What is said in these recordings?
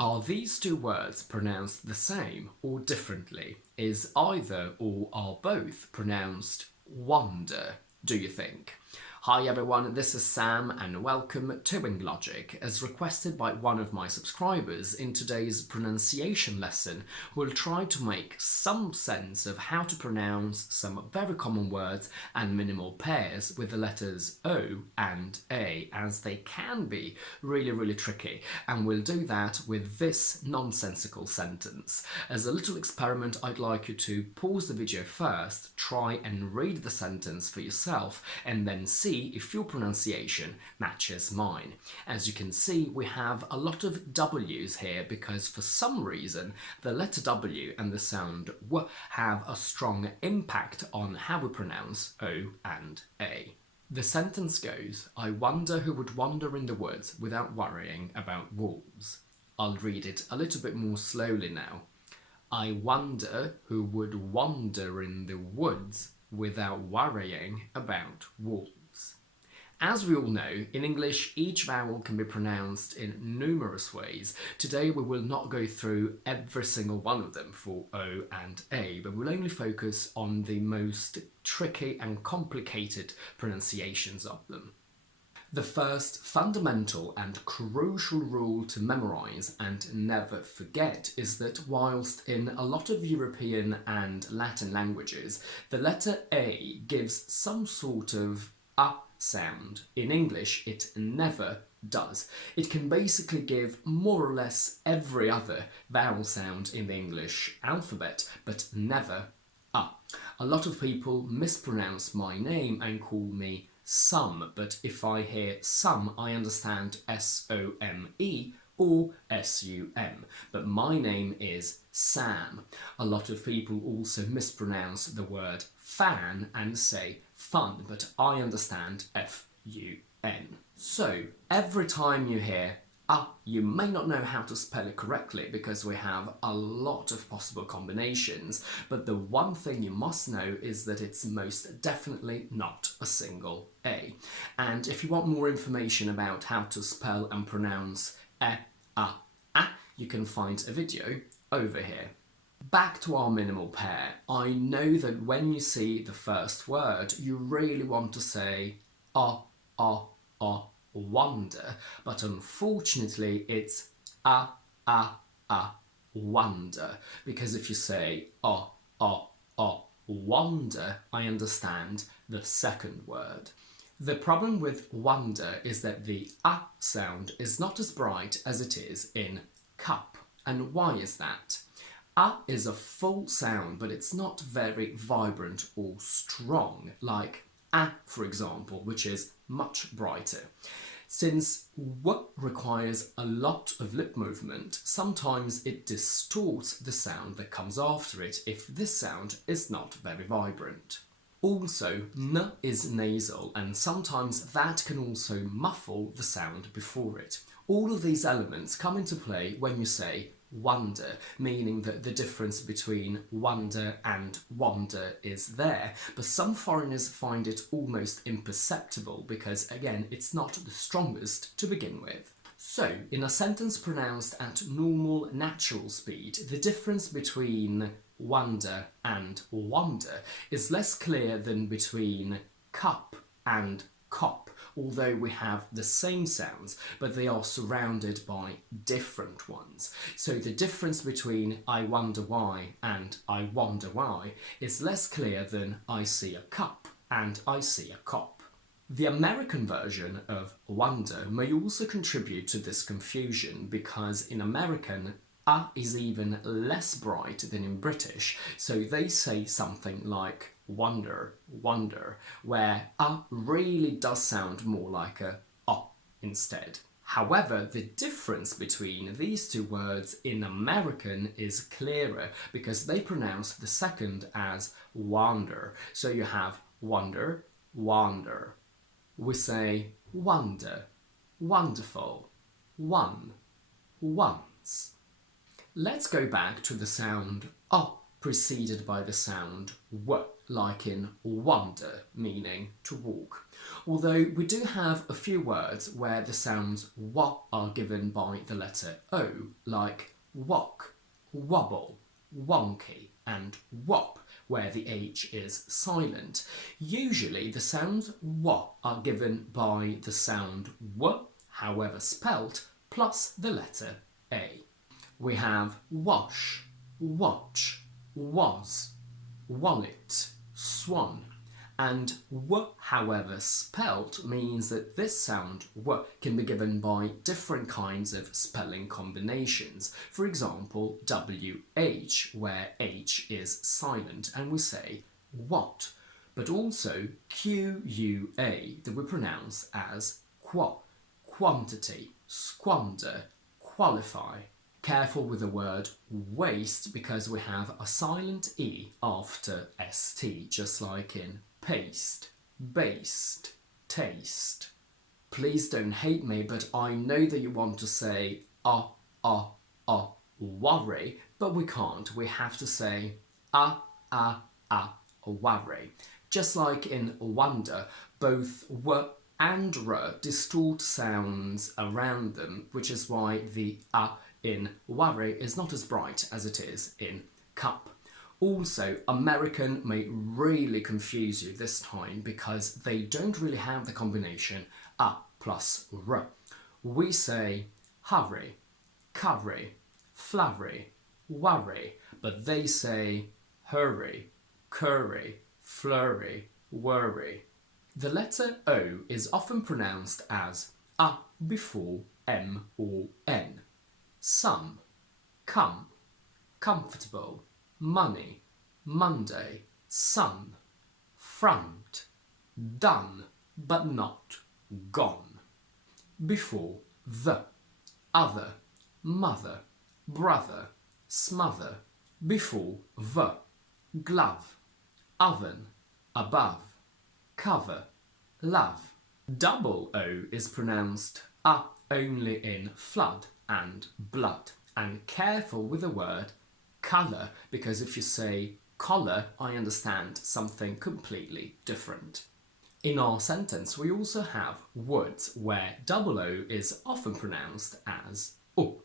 Are these two words pronounced the same or differently? Is either or are both pronounced wonder, do you think? Hi everyone, this is Sam and welcome to Logic. As requested by one of my subscribers, in today's pronunciation lesson, we'll try to make some sense of how to pronounce some very common words and minimal pairs with the letters O and A, as they can be really tricky, and we'll do that with this nonsensical sentence. As a little experiment, I'd like you to pause the video first, try and read the sentence for yourself, and then see if your pronunciation matches mine. As you can see, we have a lot of W's here because for some reason the letter W and the sound W have a strong impact on how we pronounce O and A. The sentence goes, I wonder who would wander in the woods without worrying about wolves. I'll read it a little bit more slowly now. I wonder who would wander in the woods without worrying about wolves. As we all know, in English, each vowel can be pronounced in numerous ways. Today we will not go through every single one of them for O and A, but we'll only focus on the most tricky and complicated pronunciations of them. The first fundamental and crucial rule to memorise and never forget is that whilst in a lot of European and Latin languages, the letter A gives some sort of a sound, in English it never does. It can basically give more or less every other vowel sound in the English alphabet, but never a. A lot of people mispronounce my name and call me Some, but if I hear some, I understand S-O-M-E or S-U-M, but my name is Sam. A lot of people also mispronounce the word fan and say fun, but I understand F-U-N. So, every time you hear you may not know how to spell it correctly because we have a lot of possible combinations, but the one thing you must know is that it's most definitely not a single A. And if you want more information about how to spell and pronounce you can find a video over here. Back to our minimal pair. I know that when you see the first word, you really want to say wonder, but unfortunately it's wonder, because if you say wonder, I understand the second word. The problem with wonder is that the sound is not as bright as it is in cup. And why is that? Is a full sound, but it's not very vibrant or strong, like for example, which is much brighter. Since w requires a lot of lip movement, sometimes it distorts the sound that comes after it if this sound is not very vibrant. Also, n is nasal, and sometimes that can also muffle the sound before it. All of these elements come into play when you say wonder, meaning that the difference between wonder and wander is there, but some foreigners find it almost imperceptible because, again, it's not the strongest to begin with. So, in a sentence pronounced at normal natural speed, the difference between wonder and wander is less clear than between cup and cop, although we have the same sounds, but they are surrounded by different ones. So the difference between I wonder why and I wonder why is less clear than I see a cup and I see a cop. The American version of wonder may also contribute to this confusion because in American, is even less bright than in British, so they say something like wonder, wonder, where really does sound more like a instead. However, the difference between these two words in American is clearer because they pronounce the second as wander. So you have wonder, wander. We say wonder, wonderful, one, once. Let's go back to the sound preceded by the sound w, like in wander, meaning to walk. Although we do have a few words where the sounds w are given by the letter o, like wok, wobble, wonky, and wop, where the H is silent. Usually the sounds w are given by the sound w, however spelt, plus the letter A. We have wash, watch, was, wallet, swan, and w, however spelt, means that this sound w can be given by different kinds of spelling combinations. For example, WH, where H is silent, and we say what, but also QUA that we pronounce as qua, quantity, squander, qualify. Careful with the word waste because we have a silent E after ST, just like in paste, based, taste. Please don't hate me, but I know that you want to say worry, but we can't. We have to say worry. Just like in wonder, both w and r distort sounds around them, which is why the in worry is not as bright as it is in cup. Also, American may really confuse you this time because they don't really have the combination a plus r. We say hurry, curry, flurry, worry, but they say hurry, curry, flurry, worry. The letter O is often pronounced as a before M or N. Some, come, comfortable, money, Monday, sun, front, done, but not gone. Before the, other, mother, brother, smother. Before the, glove, oven, above, cover, love. Double O is pronounced a only in flood and blood. And careful with the word colour, because if you say collar, I understand something completely different. In our sentence, we also have words where double O is often pronounced as o,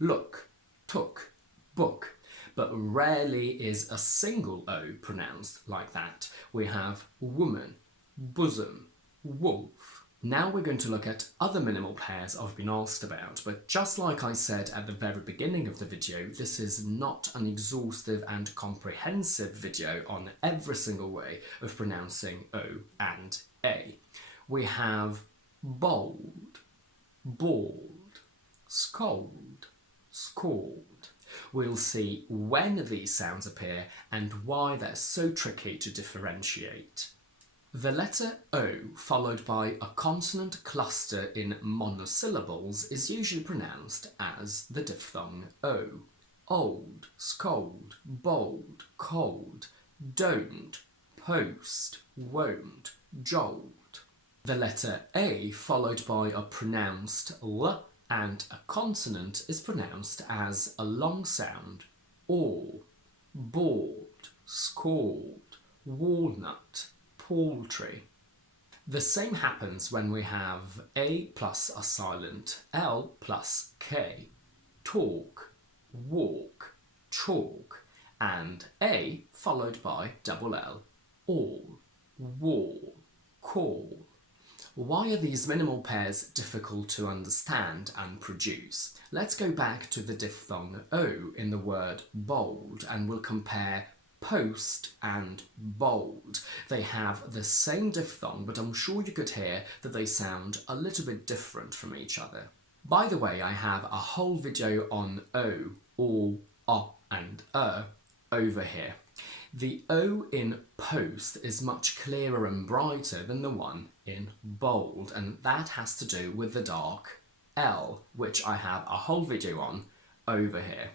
look, took, book, but rarely is a single O pronounced like that. We have woman, bosom, wolf. Now we're going to look at other minimal pairs I've been asked about, but just like I said at the very beginning of the video, this is not an exhaustive and comprehensive video on every single way of pronouncing O and A. We have bold, bald, scold, scored. We'll see when these sounds appear and why they're so tricky to differentiate. The letter O followed by a consonant cluster in monosyllables is usually pronounced as the diphthong O. Old, scold, bold, cold, don't, post, won't, jolt. The letter A followed by a pronounced L and a consonant is pronounced as a long sound all, bored, scored, walnut, poultry. The same happens when we have A plus a silent L plus K, talk, walk, chalk, and A followed by double L, all, wall, call. Why are these minimal pairs difficult to understand and produce? Let's go back to the diphthong O in the word bold and we'll compare post and bold. They have the same diphthong, but I'm sure you could hear that they sound a little bit different from each other. By the way, I have a whole video on O, all, and over here. The O in post is much clearer and brighter than the one in bold, and that has to do with the dark L, which I have a whole video on over here.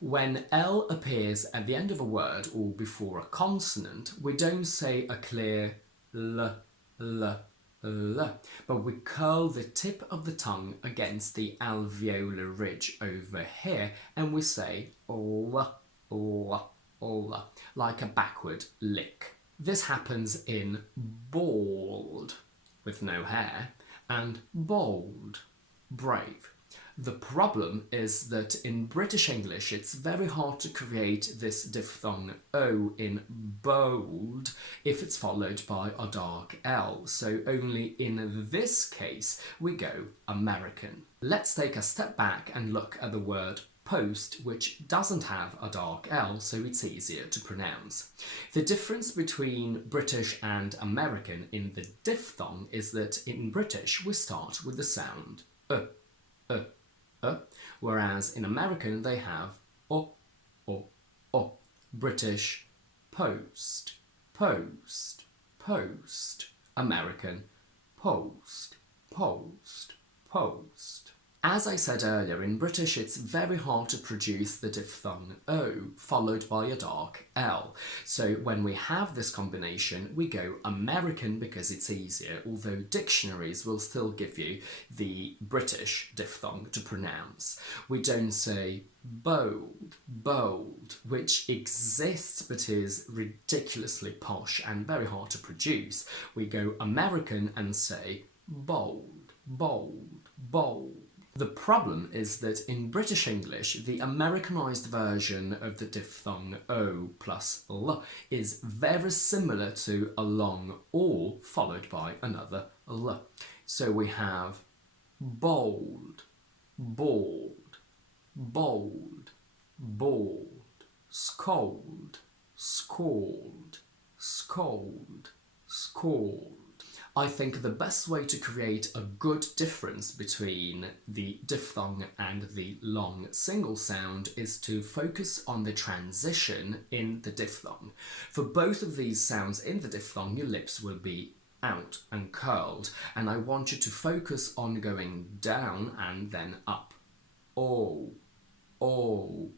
When L appears at the end of a word or before a consonant, we don't say a clear L, but we curl the tip of the tongue against the alveolar ridge over here and we say L, like a backward lick. This happens in bald, with no hair, and bold, brave. The problem is that in British English it's very hard to create this diphthong O in bold if it's followed by a dark L, so only in this case we go American. Let's take a step back and look at the word post, which doesn't have a dark L, so it's easier to pronounce. The difference between British and American in the diphthong is that in British we start with the sound whereas in American they have o. British post, post, post. American post, post, post. As I said earlier, in British it's very hard to produce the diphthong O followed by a dark L. So when we have this combination, we go American because it's easier, although dictionaries will still give you the British diphthong to pronounce. We don't say bold, bold, which exists but is ridiculously posh and very hard to produce. We go American and say bold, bold, bold. The problem is that in British English, the Americanised version of the diphthong O plus L is very similar to a long O followed by another L. So we have bold, bold, bold, bold, scold, scold, scold, scold. I think the best way to create a good difference between the diphthong and the long single sound is to focus on the transition in the diphthong. For both of these sounds in the diphthong, your lips will be out and curled, and I want you to focus on going down and then up. O, O,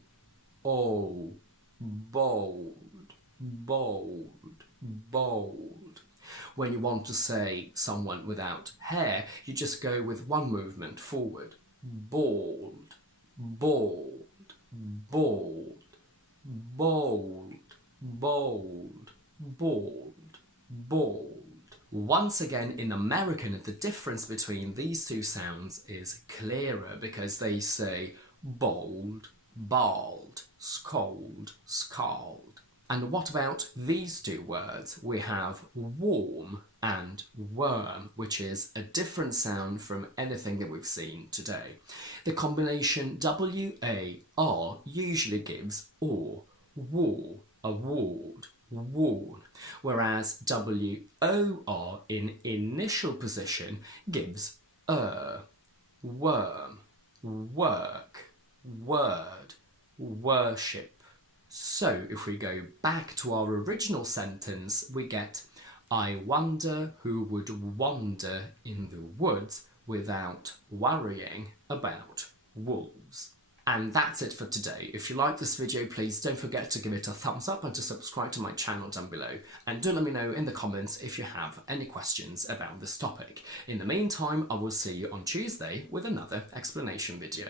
O, bold, bold, bold. When you want to say someone without hair, you just go with one movement forward. Bald, bald, bald, bold, bold, bald, bald. Once again, in American, the difference between these two sounds is clearer because they say bold, bald, scold, scald. And what about these two words? We have warm and worm, which is a different sound from anything that we've seen today. The combination W-A-R usually gives or, war, award, worn, whereas W-O-R in initial position gives worm, work, word, worship. So if we go back to our original sentence, we get, I wonder who would wander in the woods without worrying about wolves. And that's it for today. If you like this video, please don't forget to give it a thumbs up and to subscribe to my channel down below. And do let me know in the comments if you have any questions about this topic. In the meantime, I will see you on Tuesday with another explanation video.